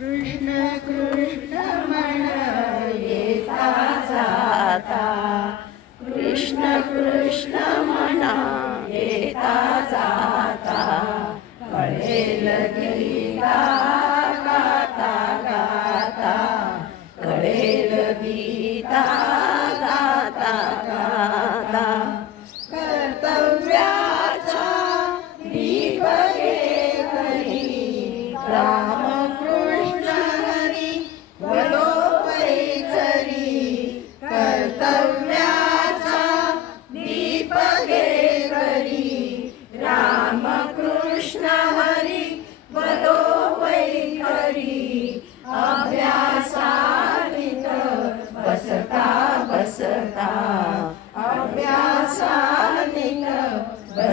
कृष्ण कृष्ण मन येता जाता. कृष्ण कृष्ण मना येता जाता. कळेल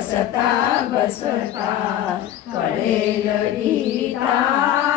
बसता बसता कळेल Gita.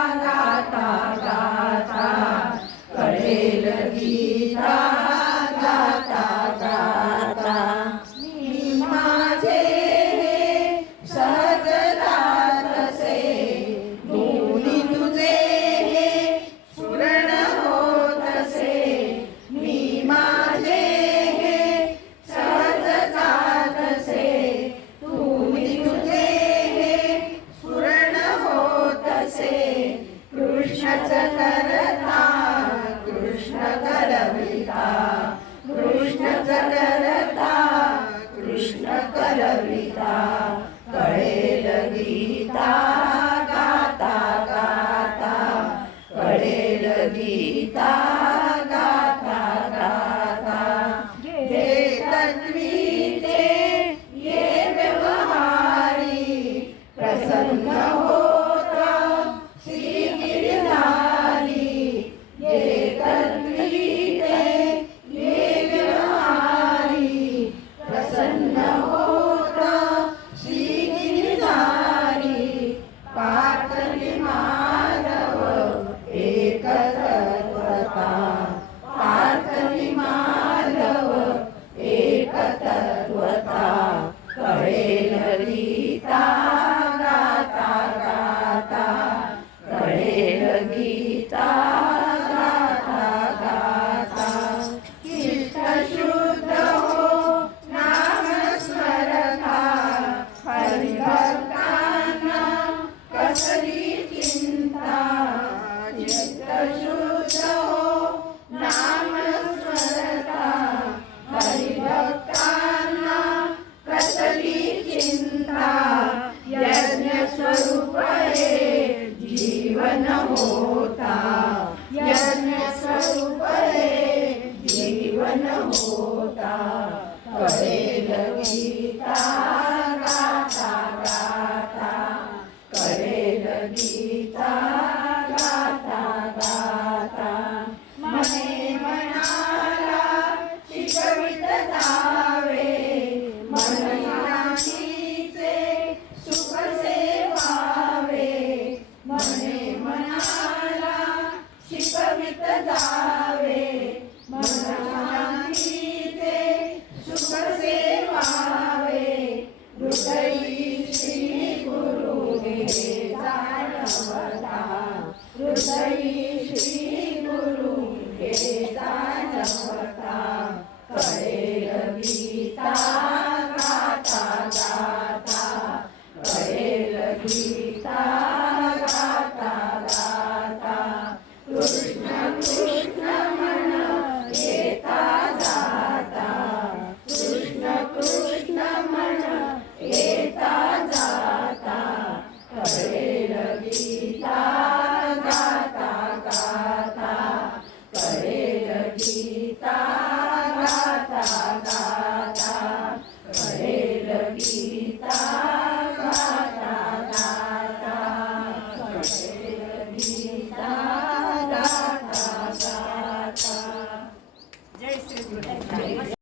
God. Sai Sri Guru